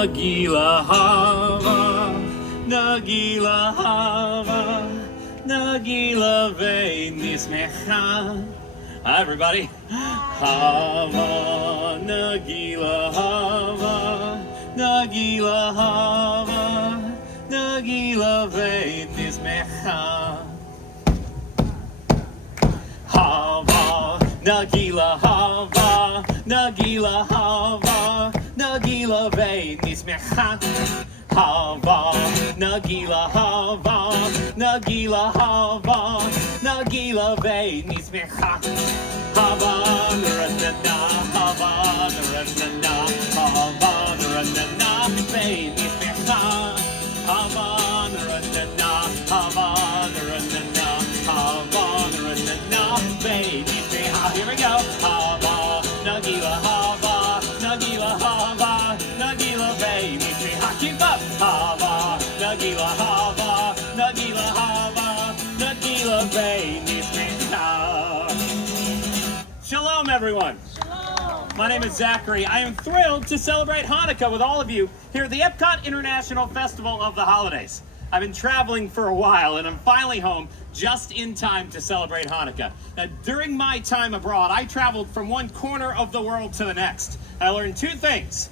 Nagila hava, Nagila hava, Nagila ve'nismecha. Hi, everybody. Hava, Nagila hava, Nagila hava, Nagila ve'nismecha. Hava, Nagila hava, Nagila hava, Nagila ve'nismecha. Hava, Nagila hava, Nagila hava, Nagila ve'nismecha. Hava, Naranana, hava, Naranana, hava, Naranana, ve'nismecha. Hava, Naranana, hava, Naranana, hava, Naranana, ve'nismecha. Here we go. Hava, Nagila hava, Nagila hava, Nagila ve'nismecha. Keep up. Hava, Nagila hava, Nagila hava, Nagila ve'nismecha. Shalom, everyone. Shalom. My name is Zachary. I am thrilled to celebrate Hanukkah with all of you here at the Epcot International Festival of the Holidays. I've been traveling for a while, and I'm finally home just in time to celebrate Hanukkah. Now, during my time abroad, I traveled from one corner of the world to the next. I learned two things.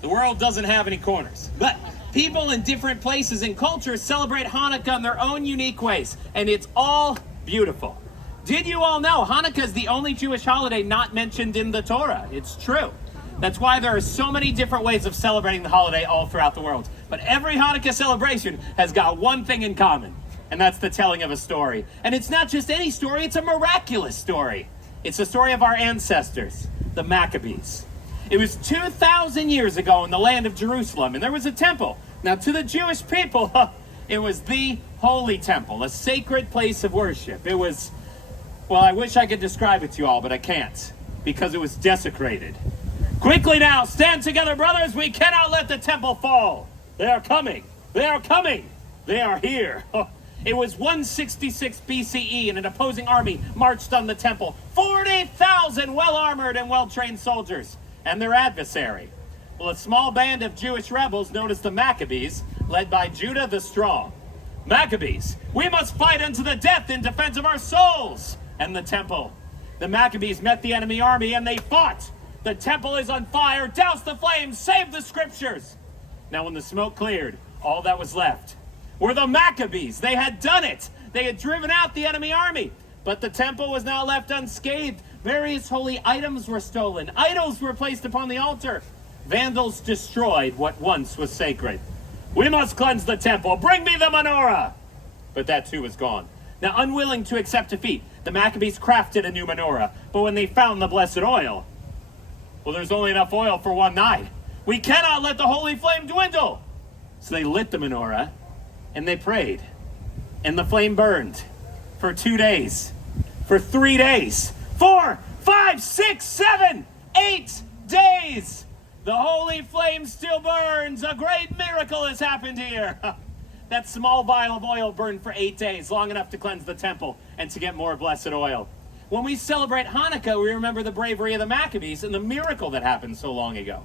The world doesn't have any corners, but people in different places and cultures celebrate Hanukkah in their own unique ways, and it's all beautiful. Did you all know Hanukkah is the only Jewish holiday not mentioned in the Torah? It's true. That's why there are so many different ways of celebrating the holiday all throughout the world. But every Hanukkah celebration has got one thing in common, and that's the telling of a story. And it's not just any story, it's a miraculous story. It's the story of our ancestors, the Maccabees. It was 2,000 years ago in the land of Jerusalem, and there was a temple. Now, to the Jewish people, it was the holy temple, a sacred place of worship. It was, well, I wish I could describe it to you all, but I can't, because it was desecrated. Quickly now, stand together, brothers. We cannot let the temple fall. They are coming. They are coming. They are here. It was 166 BCE, and an opposing army marched on the temple. 40,000 well-armored and well-trained soldiers, and their adversary. Well, a small band of Jewish rebels known as the Maccabees, led by Judah the Strong. Maccabees, we must fight unto the death in defense of our souls and the temple. The Maccabees met the enemy army, and they fought. The temple is on fire. Douse the flames. Save the scriptures. Now, when the smoke cleared, all that was left were the Maccabees. They had done it. They had driven out the enemy army. But the temple was now left unscathed. Various holy items were stolen. Idols were placed upon the altar. Vandals destroyed what once was sacred. We must cleanse the temple. Bring me the menorah. But that too was gone. Now, unwilling to accept defeat, the Maccabees crafted a new menorah. But when they found the blessed oil, well, there's only enough oil for one night. We cannot let the holy flame dwindle. So they lit the menorah, and they prayed. And the flame burned for 2 days, for 3 days, 4, 5, 6, 7, 8 days. The holy flame still burns. A great miracle has happened here. That small vial of oil burned for 8 days, long enough to cleanse the temple and to get more blessed oil. When we celebrate Hanukkah, we remember the bravery of the Maccabees and the miracle that happened so long ago.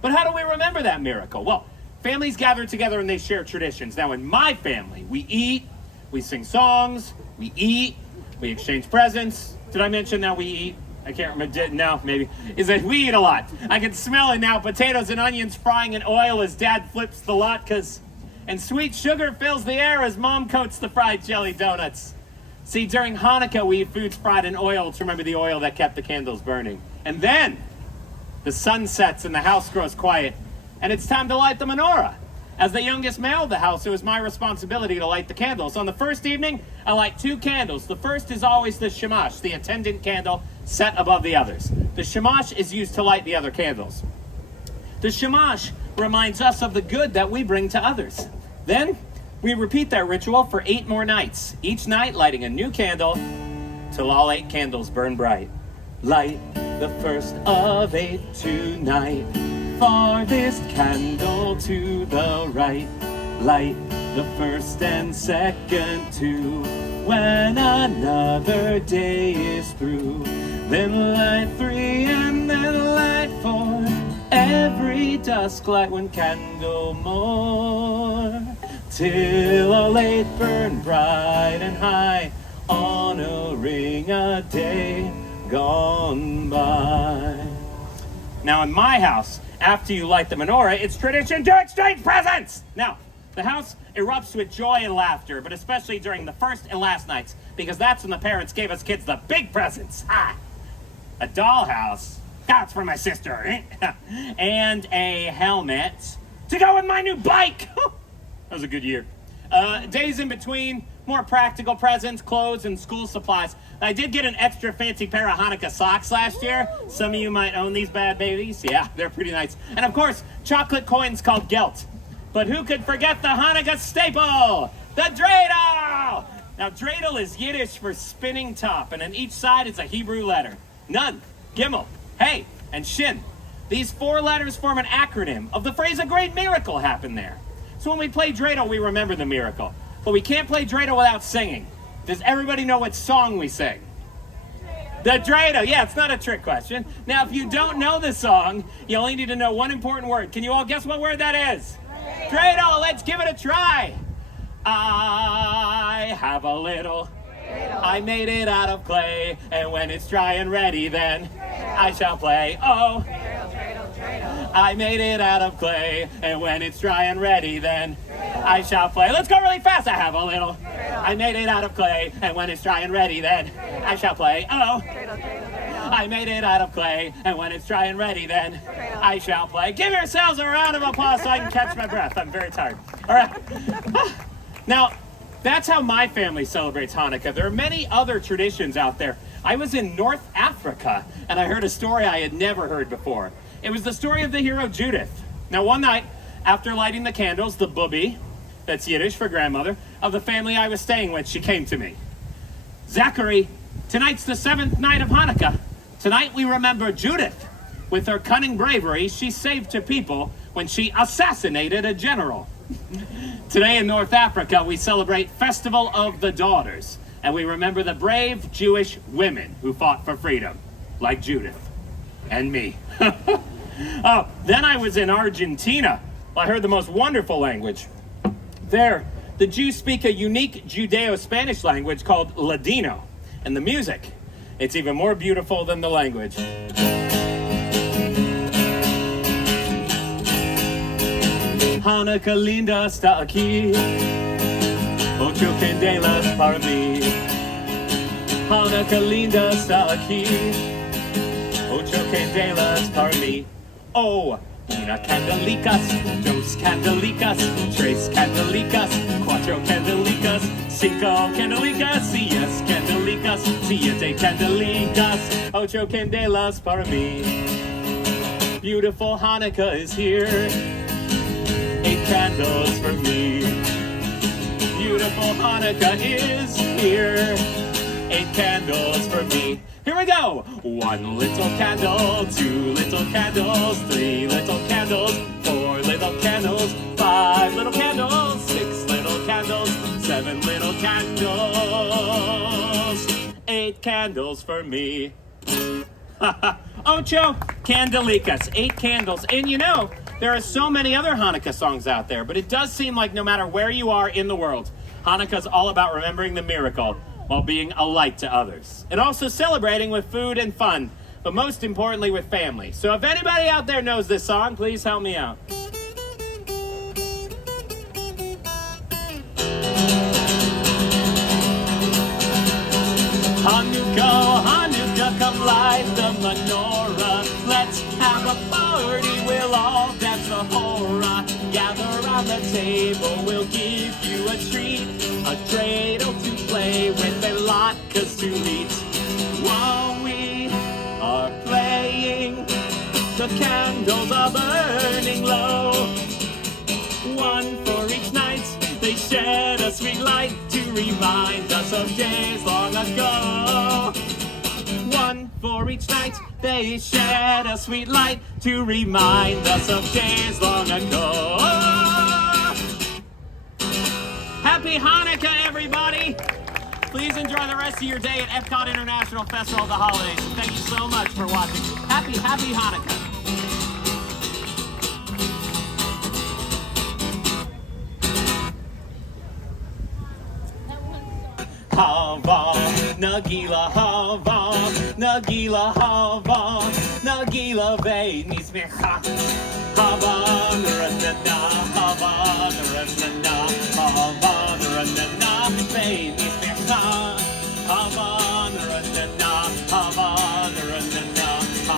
But how do we remember that miracle? Well, families gather together and they share traditions. Now, in my family, we eat, we sing songs, we eat, we exchange presents. Did I mention that we eat? I can't remember. No, maybe. Is that we eat a lot. I can smell it now. Potatoes and onions frying in oil as Dad flips the latkes. And sweet sugar fills the air as Mom coats the fried jelly donuts. See, during Hanukkah, we eat foods fried in oil to remember the oil that kept the candles burning. And then the sun sets and the house grows quiet, and it's time to light the menorah. As the youngest male of the house, it was my responsibility to light the candles. On the first evening, I light 2 candles. The first is always the shamash, the attendant candle set above the others. The shamash is used to light the other candles. The shamash reminds us of the good that we bring to others. Then we repeat that ritual for 8 more nights, each night lighting a new candle till all 8 candles burn bright. Light the first of 8 tonight, farthest candle to the right. Light the first and second too, when another day is through. Then light 3 and then light 4. every dusk light one candle more, till all eight burn bright and high, honoring a day gone by. Now in my house, after you light the menorah, it's tradition to exchange presents! Now, the house erupts with joy and laughter, but especially during the first and last nights, because that's when the parents gave us kids the big presents. Ha! A dollhouse, that's for my sister, and a helmet to go with my new bike. That was a good year. Days in between, more practical presents, clothes, and school supplies. I did get an extra fancy pair of Hanukkah socks last year. Some of you might own these bad babies. Yeah, they're pretty nice. And of course, chocolate coins called gelt. But who could forget the Hanukkah staple, the dreidel? Now, dreidel is Yiddish for spinning top, and on each side is a Hebrew letter. Nun, Gimel, Hey, and Shin. These 4 letters form an acronym of the phrase, a great miracle happened there. So when we play dreidel, we remember the miracle. But we can't play dreidel without singing. Does everybody know what song we sing? The dreidel. Yeah, it's not a trick question. Now, if you don't know the song, you only need to know one important word. Can you all guess what word that is? Dreidel. Let's give it a try. I have a little. I made it out of clay, and when it's dry and ready, then I shall play. Oh. I made it out of clay, and when it's dry and ready, then I shall play. Let's go really fast. I have a little. I made it out of clay, and when it's dry and ready, then I shall play. Oh. I made it out of clay, and when it's dry and ready, then I shall play. Give yourselves a round of applause so I can catch my breath. I'm very tired. All right. Now, that's how my family celebrates Hanukkah. There are many other traditions out there. I was in North Africa, and I heard a story I had never heard before. It was the story of the hero Judith. Now, one night, after lighting the candles, the bubi, that's Yiddish for grandmother, of the family I was staying with, she came to me. Zachary, tonight's the 7th night of Hanukkah. Tonight we remember Judith. With her cunning bravery, she saved 2 people when she assassinated a general. Today in North Africa, we celebrate Festival of the Daughters, and we remember the brave Jewish women who fought for freedom, like Judith and me. Oh, then I was in Argentina. I heard the most wonderful language. There, the Jews speak a unique Judeo-Spanish language called Ladino, and the music, it's even more beautiful than the language. Hanukkah linda está aquí, 8 candelas para mí. Hanukkah linda está aquí, 8 candelas para mí. Oh, una candelicas, 2 candelicas, 3 candelicas, 4 candelicas, 5 candelicas, 6 candelicas, 7 candelicas, 8 candelas para mí. Beautiful Hanukkah is here, 8 candles for me. Beautiful Hanukkah is here, 8 candles for me. Here we go. 1 little candle, 2 little candles, 3 little candles, 4 little candles, 5 little candles, 6 little candles, 7 little candles, 8 candles for me. Ocho candelicas, 8 candles. And you know, there are so many other Hanukkah songs out there, but it does seem like no matter where you are in the world, Hanukkah's all about remembering the miracle while being a light to others. And also celebrating with food and fun, but most importantly with family. So if anybody out there knows this song, please help me out. Hanukkah, Hanukkah, come light the menorah. Let's have a party, we'll all dance the hora. Gather around the table, we'll give you a treat. A dreidel to play with and latkes to eat. While we are playing, the candles are burning low. 1 for each night, they shed a sweet light to remind us of days long ago. 1 for each night, they shed a sweet light to remind us of days long ago. Happy Hanukkah, everybody! Please enjoy the rest of your day at Epcot International Festival of the Holidays. And thank you so much for watching. Happy Hanukkah! hava, nagila hava, nagila hava, nagila ve'nismecha. Hava, naranana, hava, naranana, hava, naranana.